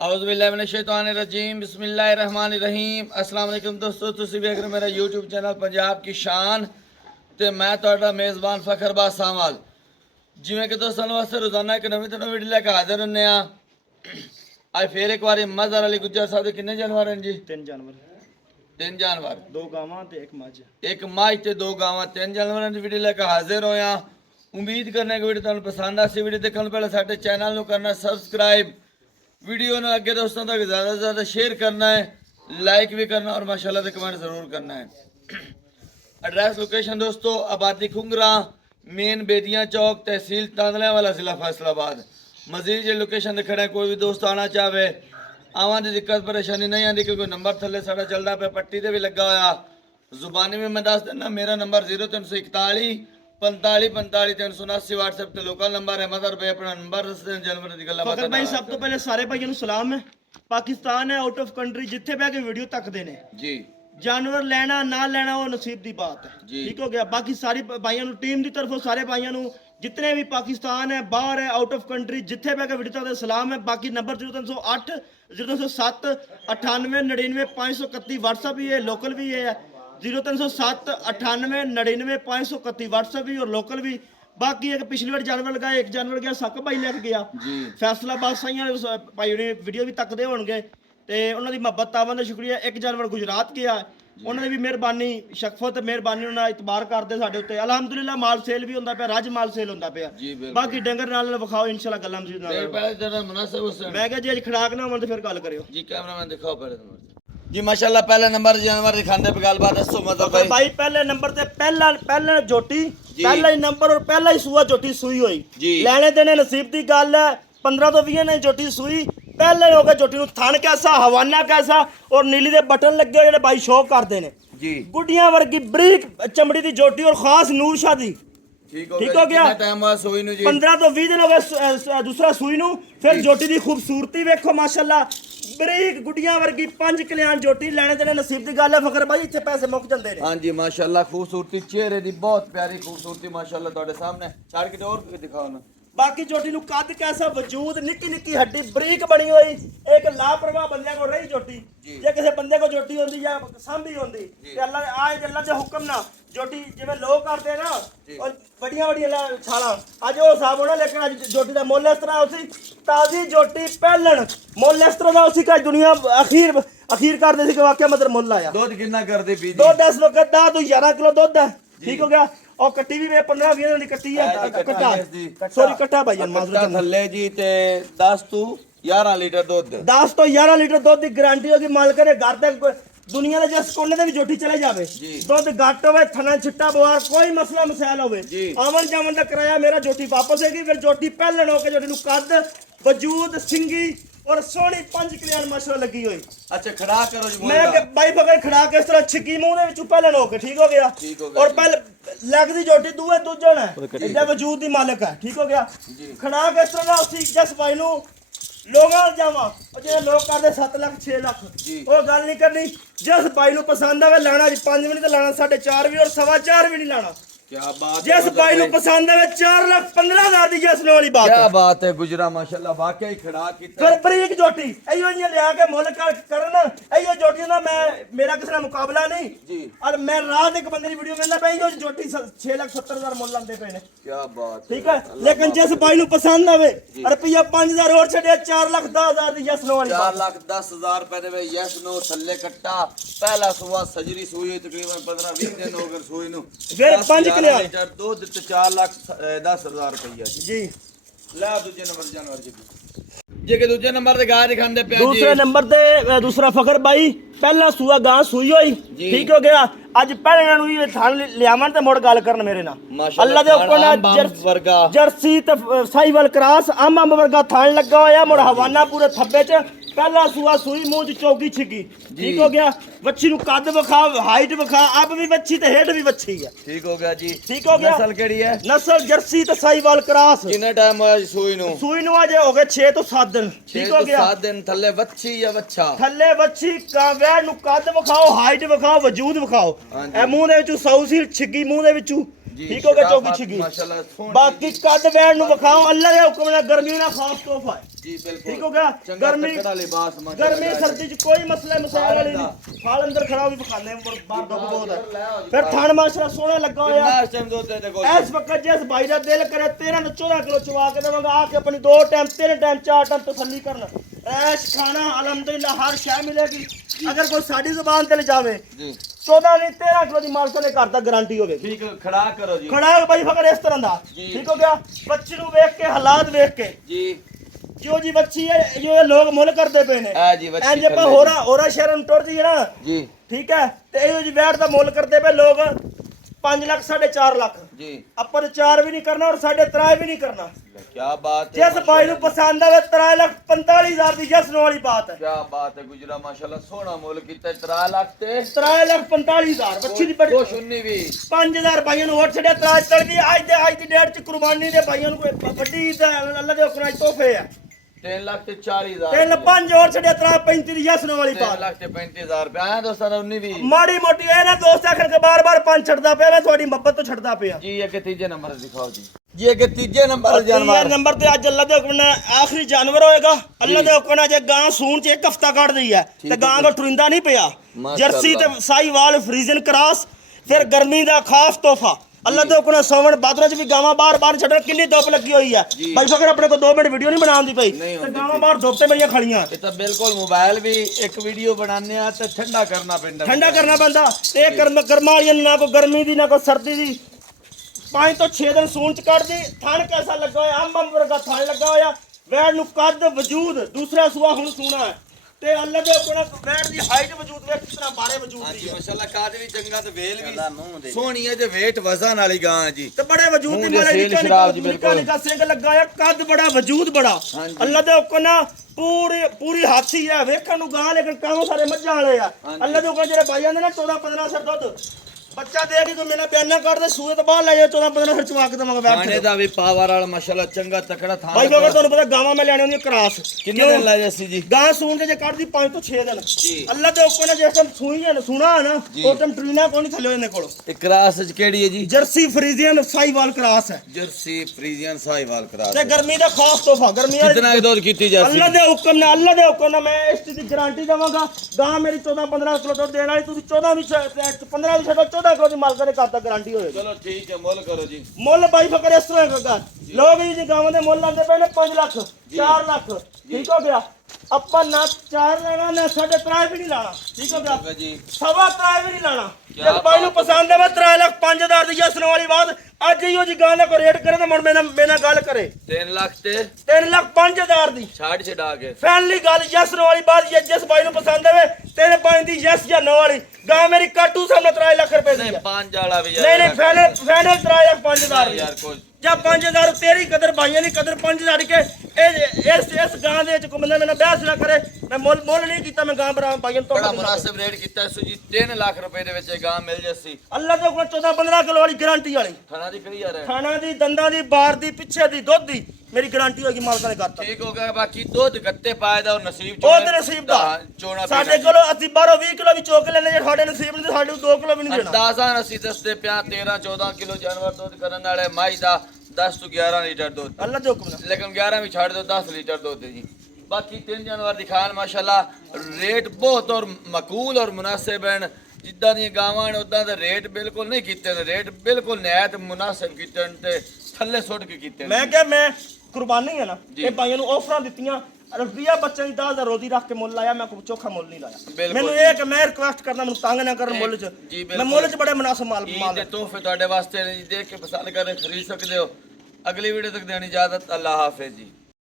औज़ुबिल्लाहिमिनश्शैतानिर्रजीम बिस्मिल्लाहिर्रहमानिर्रहीम अस्सलाम वालेकुम दोस्तों, ਤੁਸੀਂ ਵੇਖ ਰਹੇ ਮੇਰਾ YouTube ਚੈਨਲ ਪੰਜਾਬ ਕੀ ਸ਼ਾਨ ਤੇ ਮੈਂ ਤੁਹਾਡਾ ਮੇਜ਼ਬਾਨ ਫਖਰਬਾਜ਼ ਸਾਮਲ। ਜਿਵੇਂ ਕਿ ਦੋਸਤਾਂ ਵਾਸਤੇ ਰੋਜ਼ਾਨਾ ਇੱਕ ਨਵੀਂ ਤੋਂ ਨਵੀਂ ਵੀਡੀਓ ਲੈ ਕੇ ਹਾਜ਼ਰ ਹੁੰਨੇ ਆ। ਅੱਜ ਫੇਰ ਇੱਕ ਵਾਰੀ ਮਜ਼ਹਰ ਅਲੀ ਗੁੱਜਰ ਸਾਹਿਬ ਦੇ ਕਿੰਨੇ ਜਾਨਵਰ ਹਨ ਜੀ? 3 ਜਾਨਵਰ, 3 ਜਾਨਵਰ, 2 ਗਾਵਾਂ ਤੇ 1 ਮੱਝ। ਇੱਕ ਮੱਝ ਤੇ 2 ਗਾਵਾਂ, 3 ਜਾਨਵਰਾਂ ਦੀ ਵੀਡੀਓ ਲੈ ਕੇ ਹਾਜ਼ਰ ਹੋਇਆ। ਉਮੀਦ ਕਰਨੇ ਕਿ ਵੀਡੀਓ ਤੁਹਾਨੂੰ ਪਸੰਦ ਆਸੀ। ਵੀਡੀਓ ਦੇਖਣ ਤੋਂ ਪਹਿਲਾਂ ਸਾਡੇ ਚੈਨਲ ਨੂੰ ਕਰਨਾ ਸਬਸਕ੍ਰਾइब, वीडियो ने अगे दोस्तों तक ज़्यादा से ज़्यादा शेयर करना है, लाइक भी करना और माशाल्लाह से कमेंट ज़रूर करना है। एड्रेस लोकेशन दोस्तों आबादी खुंगरा, मेन बेदियाँ चौक, तहसील तांदले वाला, ज़िला फैसलाबाद। मजीद जो लोकेशन दिखना है, कोई भी दोस्त आना चाहे आवां की दिक्कत परेशानी नहीं आती क्योंकि नंबर थले साढ़ा चलता पे पट्टी से भी लगा हुआ। जुबानी में मैं दस देना, मेरा नंबर 0341 45 45 379 WhatsApp ਤੇ ਲੋਕਲ ਨੰਬਰ ਹੈ। ਮਦਰ ਭਾਈ ਆਪਣਾ ਨੰਬਰ ਦੱਸਦੇ ਨੇ ਜਾਨਵਰ ਦੀ ਗੱਲਾਂ ਫਕਰ ਭਾਈ ਸਭ ਤੋਂ ਪਹਿਲੇ ਸਾਰੇ ਭਾਈਆਂ ਨੂੰ ਸਲਾਮ ਹੈ। ਪਾਕਿਸਤਾਨ ਹੈ, ਆਊਟ ਆਫ ਕੰਟਰੀ, ਜਿੱਥੇ ਬਹਿ ਕੇ ਵੀਡੀਓ ਤੱਕਦੇ ਨੇ ਜੀ, ਜਾਨਵਰ ਲੈਣਾ ਨਾ ਲੈਣਾ ਉਹ ਨਸੀਬ ਦੀ ਬਾਤ ਹੈ। ਠੀਕ ਹੋ ਗਿਆ। ਬਾਕੀ ਸਾਰੀ ਭਾਈਆਂ ਨੂੰ ਟੀਮ ਦੀ ਤਰਫੋਂ ਸਾਰੇ ਭਾਈਆਂ ਨੂੰ ਜਿਤਨੇ ਵੀ ਪਾਕਿਸਤਾਨ ਹੈ, ਬਾਹਰ ਹੈ, ਆਊਟ ਆਫ ਕੰਟਰੀ, ਜਿੱਥੇ ਬਹਿ ਕੇ ਵੀਡੀਓ ਤੱਕਦੇ ਸਲਾਮ ਹੈ। ਬਾਕੀ ਨੰਬਰ 0308 0307 98 99 531 WhatsApp भी है, लोकल भी है। 0307 98 99 531 WhatsApp भी और लोकल भी। बाकी एक पिछली बार जानवर लगाया, एक जानवर गया सक भाई लेके गया फैसलाबाद साइयां भाई ने वीडियो भी तकते होंगे ते उन्होंने मुहब्बत तावन का शुक्रिया। एक जानवर गुजरात गया, उन्होंने भी मेहरबानी शफकत मेहरबानी उन्होंने इतबार करते साडे उत्ते। अलहमदुलिल्लाह माल सेल भी होंदा पिया, रज माल सेल होंदा पिया। बाकी डंगर नाल विखाओ इंशाल्लाह गल्लां मजीद नाल। पहले जरा मुनासिब हुसैन मैं कहा जी अज खड़ाक ना होवन ते फिर गल करियो जी। कैमरामैन दिखाओ पहले नंबर जी। माशाल्लाह पहले नंबर जानवर दिखांदे पे गलबात दसो मतलब भाई पहले नंबर ते पहला जोटी पहला ही नंबर और पहला ही सूआ जोटी सूई हुई। लेने देने नसीब दी गल है। 15 तो 20 ने जोटी सूई पहले हो गया। जोटी नु थन कैसा, हवाना कैसा और नीली दे बटन लगे जेडे भाई शो करदे ने जी। गुड्डियां वर्गी बरीक चमड़ी दी जोटी और खास नूर शाह दी। ठीक हो गया। 15 तो 20 दिन हो गए दूसरा सूई नु। फिर जोटी दी खूबसूरती वेखो माशाल्लाह, बरीक गुड्डियां वर्गी 5 कल्याण जोटी। लेने देने नसीब दी गल है फकर भाई, इत्थे पैसे मुक जंदे ने। हां जी माशाल्लाह खूबसूरती चेहरे दी बहुत प्यारी खूबसूरती माशाल्लाह ਤੁਹਾਡੇ सामने छाड़ के और दिखाओ ना। बाकी जोटी नु कद कैसा, वजूद निक्की निक्की हड्डी बरीक बनी हुई। एक लापरवाह बंदे को रही जोटी, जे किसी बंदे को जोटी होंदी या सांभी होंदी ते अल्लाह आए अल्लाह दे हुक्म ना जोटी जिवें लोग करते ना और बड़ियां बड़ियां छाला अज वो हिसाब होना। लेकिन अज जोटी दा मुੱਲ इस तरह उसी ताजी जोटी पहलन मुੱਲ इस तरह दा उसी का दुनिया अखीर कर दे सी कि वाकई मतलब मुੱਲ आया। दूध कितना कर दे पी दूध 10 वक्त दा तो 11 किलो दूध है। ठीक हो गया। और कट्टी भी 15 20 ਦੀ ਕੱਟੀ ਹੈ। ਕਟਾ ਸੌਰੀ ਕਟਾ ਭਾਈ ਮਾਜ਼ਰਤ ਥੱਲੇ ਜੀ ਤੇ 10 ਤੋਂ 11 ਲੀਟਰ ਦੁੱਧ, 10 ਤੋਂ 11 ਲੀਟਰ ਦੁੱਧ ਦੀ ਗਾਰੰਟੀ ਹੋਗੀ ਮਾਲਕ ਨੇ। ਘਰ ਤੱਕ ਦੁਨੀਆ ਦੇ ਜਿਸ ਕੋਨੇ ਤੇ ਵੀ ਜੋਟੀ ਚਲੇ ਜਾਵੇ, ਦੁੱਧ ਘੱਟ ਹੋਵੇ, ਥਣਾ ਛਿੱਟਾ ਬਵਾਰ ਕੋਈ ਮਸਲਾ ਮਸਾਇਲ ਹੋਵੇ, ਆਵਨ ਜਾਵਨ ਦਾ ਕਿਰਾਇਆ ਮੇਰਾ ਜੋਟੀ ਵਾਪਸ ਹੈਗੀ। ਫਿਰ ਜੋਟੀ ਪਹਿਲਣ ਹੋ ਕੇ ਜੋਟੀ ਨੂੰ ਕੱਦ ਵਜੂਦ ਸਿੰਗੀ और सोनी 5 कल्याण माशाल्लाह लगी हुई। अच्छा खड़ा करो जी। मैं के भाई पकड़ खड़ा के इस तरह छिकी मुंह दे विच पहले हो के। ठीक हो गया। और पहले लगदी जोटी दूजन है, इदा वजूद दी मालिक है। ठीक हो गया। खड़ा के इस तरह उसी जिस भाई नु लोगां जावा और जे लोग करदे 7 लाख 6 लाख ओ गल नहीं करनी। जिस भाई नु पसंद आवे लाना जी 5 भी नहीं ते लाना 4.5 भी और 4.25 भी नहीं लाना। क्या बात, जिस भाई नु पसंद है 4,15,000 दी जसने वाली बात। क्या बात है गुजरा माशाल्लाह वाकई खड़ा कीता। फिर बरीक जोटी एयो ने लिया के मुੱਲ करन एयो जोटी ना मैं मेरा किसी ना मुकाबला नहीं जी। और मैं रात एक बंदे दी वीडियो में ना एयो जोटी 6,70,000 मुੱਲ लांदे पे ने। क्या बात, ठीक है। लेकिन जिस भाई नु पसंद आवे रुपया 5,000 और छड़े 4,10,000 दी जसने वाली 4,10,000 रुपए दे यस नो थल्ले कट्टा पहला सुवा सजरी सूई तकरीबन 15-20 दिन हो गए सूई नु। फिर 5 लीटर दूध ते 4,10,000 रुपया जी। ला दूजे नंबर जानवर जी जे के दूजे नंबर ते गाय दिखांदे पे जी। दूसरे नंबर ते दूसरा फखर भाई पहला सूआ गां सूई होई। ठीक हो गया। ਅੱਜ ਪਹਿਲਾਂ ਨੂੰ ਇਹ ਥਾਣ ਲਿਆਵਣ ਤੇ ਮੁੜ ਗੱਲ ਕਰਨ ਮੇਰੇ ਨਾਲ ਅੱਲਾ ਦੇ ਹੁਕਮ ਨਾਲ ਜਰਸੀ ਤੇ ਸਾਈਵਾਲ ਕਰਾਸ ਅੰਬ ਵਰਗਾ ਥਾਣ ਲੱਗਾ ਹੋਇਆ। ਮੁੜ ਹਵਾਨਾ ਪੂਰੇ ਥੱਬੇ ਚ पहला सुआ सुई मुंह च चौकी छिकी। ठीक हो गया। बच्ची नु कद विखा, हाइट विखा, अब भी बच्ची ते हेड भी बच्ची है। ठीक हो गया जी। ठीक हो गया। नस्ल केड़ी है? नस्ल जर्सी ते साहीवाल क्रॉस। कितना टाइम होया सुई नु? सुई नु आज हो गए 6 तो 7 दिन। ठीक हो गया। 7 दिन थल्ले बच्ची या बच्चा? थल्ले बच्ची का वैड नु कद विखाओ, हाइट विखाओ, वजूद विखाओ। ए मुंह दे विचों सौसी छिकी मुंह दे विचों ਠੀਕ ਹੋ ਗਿਆ ਚੌਕੀ ਛਿੱਗੀ ਮਾਸ਼ਾਅੱਲਾ ਸੋਹਣੀ ਬਾਕੀ ਕੱਦ ਵੈਣ ਨੂੰ ਵਿਖਾਓ ਅੱਲਾ ਦੇ ਹੁਕਮ ਨਾਲ ਗਰਮੀ ਨਾਲ ਖਾਸ ਤੋਹਫਾ ਹੈ ਜੀ ਬਿਲਕੁਲ ਠੀਕ ਹੋ ਗਿਆ ਗਰਮੀ ਲਿਬਾਸ ਮਾਸ਼ਾਅੱਲਾ ਗਰਮੀ ਸਰਦੀ ਚ ਕੋਈ ਮਸਲਾ ਮਸਾਇਲ ਵਾਲੀ ਨਹੀਂ ਫਲ ਅੰਦਰ ਖੜਾ ਵੀ ਵਿਖਾਣੇ ਬਾਹਰ ਦੁੱਧ ਬਹੁਤ ਹੈ ਫਿਰ ਥਣ ਮਾਸ਼ਾਅੱਲਾ ਸੋਹਣਾ ਲੱਗਾ ਹੋਇਆ ਇਸ ਟਾਈਮ ਦੁੱਧ ਦੇ ਕੋਲ ਇਸ ਵਕਤ ਜਿਸ ਭਾਈ ਦਾ ਦਿਲ ਕਰੇ 13 ਤੋਂ 14 ਕਿਲੋ ਚਵਾ ਕੇ ਦੇਵਾਂਗਾ ਆ ਕੇ ਆਪਣੀ 2 ਟਾਈਮ 3 ਟਾਈਮ 4 ਟਾਈਮ ਤਸੱਲੀ ਕਰਨਾ ਐਸ਼ ਖਾਣਾ ਅਲਹਮਦੁਲਿल्लाह ਹਰ ਸ਼ੈ ਮਿਲੇਗੀ ਅਗਰ ਕੋਈ ਸਾਡੀ ਜ਼ੁਬਾਨ ਤੇ ਜਾਵੇ ਜੀ 14 ਨਹੀਂ 13 ਕਿਲੋ ਦੀ ਮਾਲਕ ਨੇ ਕਰਦਾ ਗਾਰੰਟੀ ਹੋਵੇਗੀ ਠੀਕ ਖੜਾ ਕਰੋ ਜੀ ਖੜਾ ਭਾਈ ਫਕਰ ਇਸ ਤਰ੍ਹਾਂ ਦਾ ਠੀਕ ਹੋ ਗਿਆ ਬੱਚੀ ਨੂੰ ਵੇਖ ਕੇ ਹਾਲਾਤ ਵੇਖ ਕੇ ਜੀ ਜੋ ਜੀ ਬੱਚੀ ਹੈ ਇਹ ਲੋਕ ਮੁੱਲ ਕਰਦੇ ਪਏ ਨੇ ਆ ਜੀ ਬੱਚੀ ਐਂ ਜੇ ਆਪਾਂ ਹੋਰਾ ਸ਼ਹਿਰ ਨੂੰ ਟੁਰ ਜੀਏ ਨਾ ਜੀ ਠੀਕ ਹੈ ਤੇ ਇਹੋ ਜੀ ਵੈਟ ਦਾ ਮੁੱਲ ਕਰਦੇ ਪਏ ਲੋਕ 5 ਲੱਖ 4.5 ਲੱਖ ਜੀ ਆਪਾਂ 4 ਵੀ ਨਹੀਂ ਕਰਨਾ ਔਰ 3.5 ਵੀ ਨਹੀਂ ਕਰਨਾ ਕੀ ਬਾਤ ਹੈ ਜਿਸ ਭਾਈ ਨੂੰ ਪਸੰਦ ਆਵੇ 3,45,000 ਦੀ ਜਸਨ ਵਾਲੀ ਬਾਤ ਹੈ ਕੀ ਬਾਤ ਹੈ ਗੁਜਰਾ ਮਾਸ਼ਾਅੱਲਾ ਸੋਹਣਾ ਮੁੱਲ ਕੀਤਾ 3 ਲੱਖ ਤੇ 3,45,000 ਬੱਚੀ ਦੀ ਬੜੀ 219 ਵੀ 5,000 ਭਾਈਆਂ ਨੂੰ ਹੋਰ ਛੱਡਿਆ ਤਰਾਜ ਤੜਦੀ ਅੱਜ ਦੀ ਡੇਟ ਚ ਕੁਰਬਾਨੀ ਦੇ ਭਾਈਆਂ ਨੂੰ ਕੋਈ ਵੱਡੀ ਦਾ ਅੱਲਾ ਦੇ ਹੁਕਮ ਨਾਲ ਤੋਹਫੇ ਆ 3 ਲੱਖ ਤੇ 40,000 ਤਿੰਨ 5 ਹੋਰ ਛੱਡਿਆ 3,35 ਦੀ ਜਸਨ ਵਾਲੀ 3 ਬਾਤ ਲੱਖ ਤੇ 35,000 ਰੁਪਏ ਆਇਆ ਦੋਸਤਾਂ ਦਾ 19 ਵੀ ਮਾੜੀ ਮੋਟੀ ਇਹ ਨਾ ਦੋਸਤ ਆਖਣ ਕੇ ਬਾਰ-ਬਾਰ 5 ਛੱਡਦਾ ਪਿਆ ਮੈਂ ਤੁਹਾਡੀ ਮੁਹੱਬਤ ਤੋਂ ਛੱਡਦਾ ਪਿਆ ਜੀ ਅੱਗੇ ਤੀਜੇ ਨੰਬਰ ਦਿਖਾਓ ਜੀ ਜੀ ਅੱਗੇ ਤੀਜੇ ਨੰਬਰ ਤੀਜੇ ਨੰਬਰ ਤੇ ਅੱਜ ਅੱਲਾ ਦੇ ਹੁਕਮ ਨਾਲ ਆਖਰੀ ਜਾਨਵਰ ਹੋਏਗਾ ਅੱਲਾ ਦੇ ਹੁਕਮ ਨਾਲ ਜੇ ਗਾਂ ਸੂਣ ਚ ਇੱਕ ਹਫਤਾ ਕੱਢ ਦਈ ਹੈ ਤੇ ਗਾਂ ਕੋ ਟੁਰਿੰਦਾ ਨਹੀਂ ਪਿਆ ਜਰਸੀ ਤੇ ਸਾਈਵਾਲ ਫਰੀਜ਼ਨ ਕ੍ਰਾਸ ਫਿਰ ਗਰਮੀ ਦਾ ਖਾਸ ਤੋਹਫਾ ਅੱਲਾ ਦੇ ਹੁਕਮ ਨਾਲ ਸੌਵਣ ਬਾਦਰਾਂ ਚ ਵੀ ਗਾਵਾਂ ਬਾਹਰ ਛੱਡਣ ਕਿੰਨੀ ਧੁੱਪ ਲੱਗੀ ਹੋਈ ਹੈ ਬਾਈ ਫਕਰ ਆਪਣੇ ਕੋ 2 ਮਿੰਟ ਵੀਡੀਓ ਨਹੀਂ ਬਣਾਉਣ ਦੀ ਪਈ ਤੇ ਗਾਵਾਂ ਬਾਹਰ ਧੁੱਪ ਤੇ ਮੇਰੀਆਂ ਖੜੀਆਂ ਇਹ ਤਾਂ ਬਿਲਕੁਲ ਮੋਬਾਈਲ ਵੀ ਇੱਕ ਵੀਡੀਓ ਬਣਾਉਂਦੇ ਆ ਤੇ ਠੰਡਾ ਕਰਨਾ ਪੈਂਦਾ ਤੇ ਇਹ ਗਰਮਾਂ ਵਾਲੀਆਂ ਨਾ ਕੋਈ ਗਰਮੀ ਦੀ ਨਾ ਕੋਈ ਸਰਦੀ ਦੀ 5 ਤੋਂ 6 ਦਿਨ ਸੂਣ ਚ ਕੱਢਦੀ ਥਣ ਕੈਸਾ ਲੱਗਾ ਹੋਇਆ ਅੰਬ ਵਰਗਾ ਥਣ ਲੱਗਾ ਹੋਇਆ ਵੈੜ ਨੂੰ ਕੱਦ ਵਜੂਦ ਦੂਸਰਾ ਸੂਆ ਹੁਣ ਸੂਣਾ ਹੈ ਤੇ ਅੱਲਾ ਦੇ ਕੋਲ ਵੈੜ ਦੀ ਹਾਈਟ ਵਜੂਦ ਵੇਖ ਕਿਸ ਤਰ੍ਹਾਂ ਬਾਰੇ ਵਜੂਦ ਦੀ ਹੈ ਮਾਸ਼ਾਅੱਲਾ ਕਾਦ ਵੀ ਚੰਗਾ ਤੇ ਵੇਲ ਵੀ ਸੋਹਣੀ ਹੈ ਤੇ weight ਵਜ਼ਨ ਵਾਲੀ ਗਾਂ ਹੈ ਜੀ ਤੇ ਬੜੇ ਵਜੂਦ ਦੀ ਮਾਰੇ ਨਿੱਕਾ ਸਿੰਘ ਲੱਗਾ ਹੋਇਆ ਕੱਦ ਬੜਾ ਵਜੂਦ ਬੜਾ ਅੱਲਾ ਦੇ ਹੁਕਮ ਨਾਲ ਪੂਰੀ ਹਾਥੀ ਹੈ ਵੇਖਣ ਨੂੰ ਗਾਂ ਲੇਕਿਨ ਕੰਮ ਸਾਰੇ ਮੱਝਾਂ ਵਾਲੇ ਆ ਅੱਲਾ ਦੇ ਹੁਕਮ ਜਿਹੜੇ ਭਾਈ ਜਾਂਦੇ ਨਾ 14-15 ਸਿਰ ਦੁੱਧ ਬੱਚਾ ਦੇ ਕੇ ਕੋਈ ਮੇਰਾ ਬਿਆਨਾ ਕੱਢਦੇ ਸੂਏ ਤੋਂ ਬਾਹਰ ਲੈ ਜਾ 14-15 ਸਿਰ ਚਵਾ ਕੇ ਦਵਾਂਗਾ ਬੈਠ ਖਾਣੇ ਦਾ ਵੀ ਪਾਵਰ ਵਾਲਾ ਮਾਸ਼ਾਅੱਲਾ ਚੰਗਾ ਤਕੜਾ ਥਾਂ ਭਾਈ ਬਾਬਾ ਤੁਹਾਨੂੰ ਪਤਾ ਗਾਵਾਂ ਮੈਂ ਲੈਣੀ ਹੁੰਦੀ ਕਰਾਸ ਕਿੰਨੇ ਦਿਨ ਲੈ ਜਾਸੀ ਜੀ ਗਾਂ ਸੂਣ ਦੇ ਜੇ ਕੱਢਦੀ 5 ਤੋਂ 6 ਦਿਨ ਅੱਲਾ ਦੇ ਹੁਕਮ ਨਾਲ ਜੇ ਟਾਈਮ ਸੂਈ ਹੈ ਨਾ ਸੁਣਾ ਹੈ ਨਾ ਉਹ ਟਾਈਮ ਟਰੀਨਾ ਕੋਈ ਨਹੀਂ ਥੱਲੇ ਇਹਦੇ ਕੋਲ ਤੇ ਕਰਾਸ ਚ ਕਿਹੜੀ ਹੈ ਜੀ ਜਰਸੀ ਫਰੀਜ਼ੀਅਨ ਸਾਈਵਾਲ ਕਰਾਸ ਹੈ ਜਰਸੀ ਫਰੀਜ਼ੀਅਨ ਸਾਈਵਾਲ ਕਰਾਸ ਤੇ ਗਰਮੀ ਦਾ ਖਾਸ ਤੋਹਫਾ ਗਰਮੀ ਵਾਲੀ ਕਿੰਨਾ ਦੁੱਧ ਕੀਤੀ ਜਾਸੀ ਅੱਲਾ ਦੇ ਹੁਕਮ ਨਾਲ ਮੈਂ ਇਸ ਚੀਜ਼ ਦੀ ਗਾਰੰਟੀ ਦਵਾਂਗਾ ਗਾਂ ਮੇਰੀ 14-15 ਕਿਲੋ ਦੁੱਧ ਦੇਣ ਵਾਲੀ ਤੁਸੀਂ 14 ਵੀ 15 ਵੀ ਛੱਡੋ 14 ਕਿਲੋ ਦੀ ਮਾਲਕ ਦੇ ਘਰ ਤੱਕ ਗਾਰੰਟੀ ਹੋਏਗੀ ਚਲੋ ਠੀਕ ਹੈ ਮੁੱਲ ਕਰੋ ਜੀ ਮੁੱਲ ਬਾਈ ਫਕਰ ਇਸ ਤਰ੍ਹਾਂ ਕਰਦਾ ਲੋਕ ਜੀ ਗਾਵਾਂ ਦੇ ਮੁੱਲ ਆਉਂਦੇ ਪਏ ਨੇ 5 ਲੱਖ 4 ਲੱਖ ਠੀਕ ਹੋ ਗਿਆ ਆਪਾਂ ਨਾ 4 ਲੈਣਾ ਨਾ 3.5 ਵੀ ਨਹੀਂ ਲਾਣਾ ਠੀਕ ਹੋ ਗਿਆ ਜੀ 3.5 ਵੀ ਨਹੀਂ ਲਾਣਾ ਜੇ ਬਾਈ ਨੂੰ ਪਸੰਦ ਆਵੇ 3 ਲੱਖ 5000 ਦੀ ਜਸਨ ਵਾਲੀ ਬਾਤ ਅੱਜ ਹੀ ਉਹ ਜੀ ਗਾਂ ਦਾ ਕੋਈ ਰੇਟ ਕਰੇ ਤਾਂ ਮੁੜ ਮੇਰੇ ਨਾਲ ਗੱਲ ਕਰੇ 3 ਲੱਖ ਤੇ 3 ਲੱਖ 5000 ਦੀ ਛਾੜ ਛਡਾ ਕੇ ਫੈਨਲੀ ਗੱਲ ਜਸਨ ਵਾਲੀ ਬਾਤ ਜਿਸ ਬਾਈ ਨੂੰ ਪਸੰਦ ਆਵੇ ਤੇਰੇ ਪੰਜ ਦੀ ਜਸ ਜਾਂ ਨੋ ਵਾਲੀ ਗਾਂ ਮੇਰੀ ਕਾਟੂ ਸਾਹਮਣੇ 3 ਲੱਖ ਰੁਪਏ ਦੀ ਹੈ 5 ਵਾਲਾ ਵੀ ਨਹੀਂ ਫੈਨਲ 3 ਲੱਖ 5000 ਯਾਰ ਕੋਈ ਜਾਂ 5000 ਤੇਰੀ ਕਦਰ ਭਾਈਆਂ ਦੀ ਕਦਰ 5000 ਕੇ ਇਸ ਗਾਂ ਦੇ ਵਿੱਚ ਕੋਈ ਬੰਦਾ ਮੈਨੂੰ ਬਹਿਸ ਨਾ ਕਰੇ ਮੈਂ ਮੁੱਲ ਨਹੀਂ ਕੀਤਾ ਮੈਂ ਗਾਂ ਬਰਾ ਭਾਈਆਂ ਤੋਂ ਬੜਾ ਮੁਨਾਸਿਬ ਰੇਟ ਕੀਤਾ ਸੋ ਜੀ 3 ਲੱਖ ਰੁਪਏ ਦੇ ਵਿੱਚ ਇਹ ਗਾਂ ਮਿਲ ਜੱਸੀ ਅੱਲਾ ਦੇ ਕੋਲ 14-15 ਕਿਲੋ ਵਾਲੀ ਗਾਰੰਟੀ ਵਾਲੀ ਖਾਣਾ ਦੀ ਕਲੀਅਰ ਹੈ ਖਾਣਾ ਦੀ ਦੰਦਾਂ ਦੀ ਬਾਰ ਦੀ ਪਿੱਛੇ ਦੀ ਦੁੱਧ ਦੀ ਮੇਰੀ ਗਾਰੰਟੀ ਹੋਗੀ ਮਾਲਕਾਂ ਨੇ ਕਰਤਾ ਠੀਕ ਹੋ ਗਿਆ ਬਾਕੀ ਦੁੱਧ ਗੱਤੇ ਪਾਏ ਦਾ ਉਹ ਨਸੀਬ ਉਹ ਤੇ ਨਸੀਬ ਦਾ ਚੋਣਾ ਸਾਡੇ ਕੋਲੋਂ ਅਸੀਂ 12-20 ਕਿਲੋ ਵੀ ਚੋਕ ਲੈਣੇ ਜੇ ਸਾਡੇ ਨਸੀਬ ਨੇ ਸਾਡੇ 2 ਕਿਲੋ ਵੀ ਨਹੀਂ ਦੇਣਾ ਅੰਦਾਜ਼ਾ ਅਸੀਂ ਦੱਸਦੇ ਪਿਆ 13-14 ਕਿਲੋ ਜਾਨਵਰ ਦੁੱਧ ਕਰਨ ਵਾਲੇ ਮਾਈ ਦਾ 10 ਤੋਂ 11 ਲੀਟਰ ਦੁੱਧ ਅੱਲਾ ਦੇ ਹੁਕਮ ਨਾਲ ਲੇਕਿਨ 11 ਵੀ ਛੱਡ ਦੋ 10 ਲੀਟਰ ਦੁੱਧ ਹੈ ਜੀ ਬਾਕੀ 3 ਜਾਨਵਰ ਦਿਖਾਣ ਮਾਸ਼ਾਅੱਲਾ ਰੇਟ ਬਹੁਤ ਔਰ ਮਕੂਲ ਔਰ ਮੁਨਾਸਿਬ ਹਨ ਜਿੱਦਾਂ ਦੀਆਂ ਗਾਵਾਂ ਨੇ ਉਦਾਂ ਦਾ ਰੇਟ ਬਿਲਕੁਲ ਨਹੀਂ ਕੀਤੇ ਨੇ ਰੇਟ ਬਿਲਕੁਲ ਨਿਆਇਤ ਮੁਨਾਸਿਬ ਕੀਤੇ ਨੇ ਤੇ ਥੱਲੇ ਸੁੱਟ ਕੇ ਕੀਤੇ ਮੈਂ ਕਿਹਾ ਮੈਂ ਕੁਰਬਾਨੀ ਹੈ ਨਾ ਇਹ ਭਾਈਆਂ ਨੂੰ ਆਫਰਾਂ ਦਿੱਤੀਆਂ ਰੁਪਿਆ ਬੱਚੇ ਦੀ 10,000 ਰੋਜ਼ੀ ਰੱਖ ਕੇ ਮੁੱਲ ਲਾਇਆ ਮੈਂ ਕੋਈ ਚੋਖਾ ਮੁੱਲ ਨਹੀਂ ਲਾਇਆ ਮੈਨੂੰ ਇਹ ਕਿ ਮੈਂ ਰਿਕੁਐਸਟ ਕਰਦਾ ਮੈਨੂੰ ਤੰਗ ਨਾ ਕਰਨ ਮੁੱਲ 'ਚ ਮੈਂ ਮੁੱਲ 'ਚ ਬੜੇ ਮੁਨਾਸਿਬ ਮਾਲ ਦੇ ਤੋਹਫੇ ਤੁਹਾਡੇ ਵਾਸਤੇ ਨੇ ਜੀ ਦੇਖ ਕੇ ਪਸੰਦ ਕਰੇ ਖਰੀਦ ਸਕਦੇ ਹੋ ਅਗਲੀ ਵੀਡੀਓ ਤੱਕ ਦੇਣੀ ਇਜਾਜ਼ਤ ਅੱਲਾ ਹਾਫਿਜ਼ ਜੀ